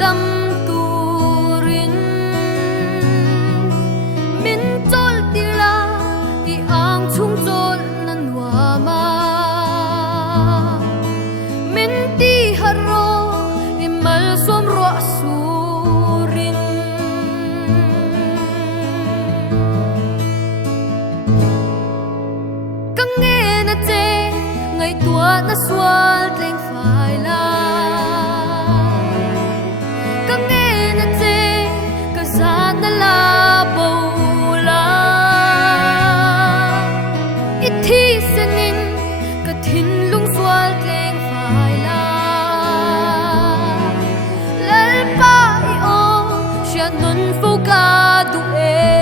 tam turin min chol tila i ang chung chol nan wama min ti haro i mal som ro surin kang nghe na che ngày tua na sual tleng phai la kang nghe na che ka san na la bo la i thi senin ka thin lung sual tleng phai la lal pa I o sha non fo ka du e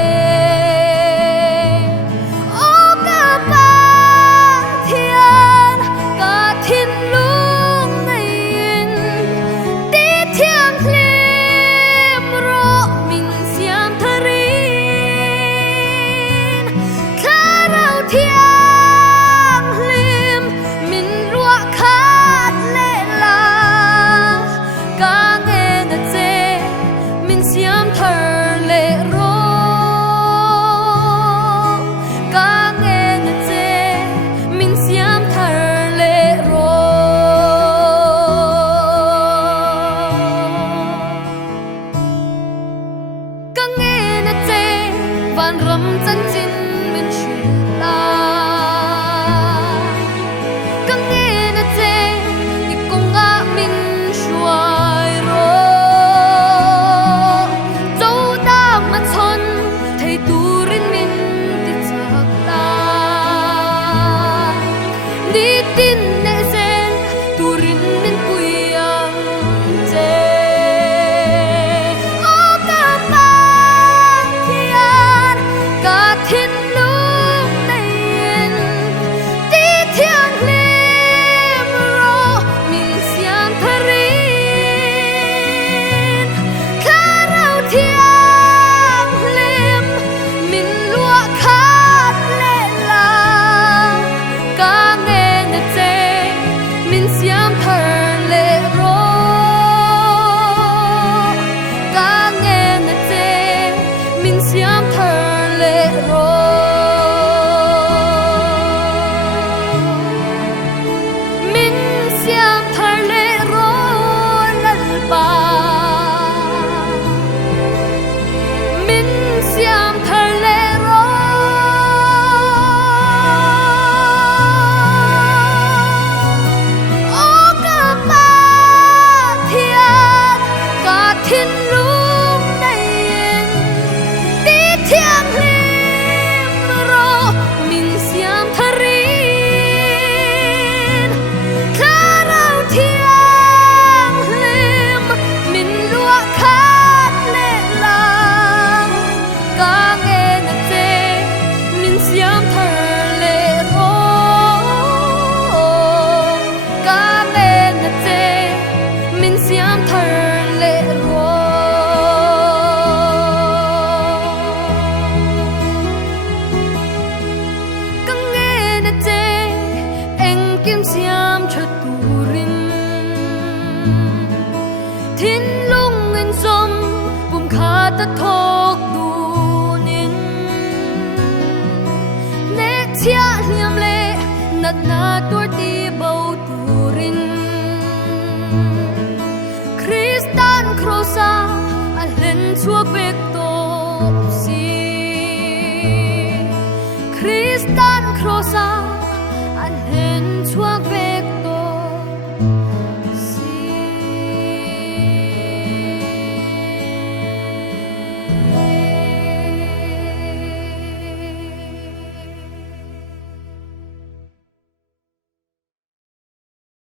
ram chân chín min chuyện ta kang nghe na che ni kong a min shuai ro dâu ta ma chon thei turin min ti chak ta ni tin ne zen turin min puyang che thiên lúc này tí thiang lim ro min siam tharin kha rau thiang lim min lua khat le la ka nghe na che min siam thar le ro ka nghe na che min siam thar le ro min siam thar le ro lal ba min siam thar le ro o ka pa thian ka thin lung nei ti thiang lim ro min siam tharin kha rau thiang lim min lua khat le lang ka nghe na che min siam thar le ro ka nghe na che min siam thar le ro kang nghe na che eng kim siam chat turin thin lung en som bum kha ta thok dunin ne chia liam le nat na tur ti bo turin Kristan krosa a len chuak bek to si Kristan krosa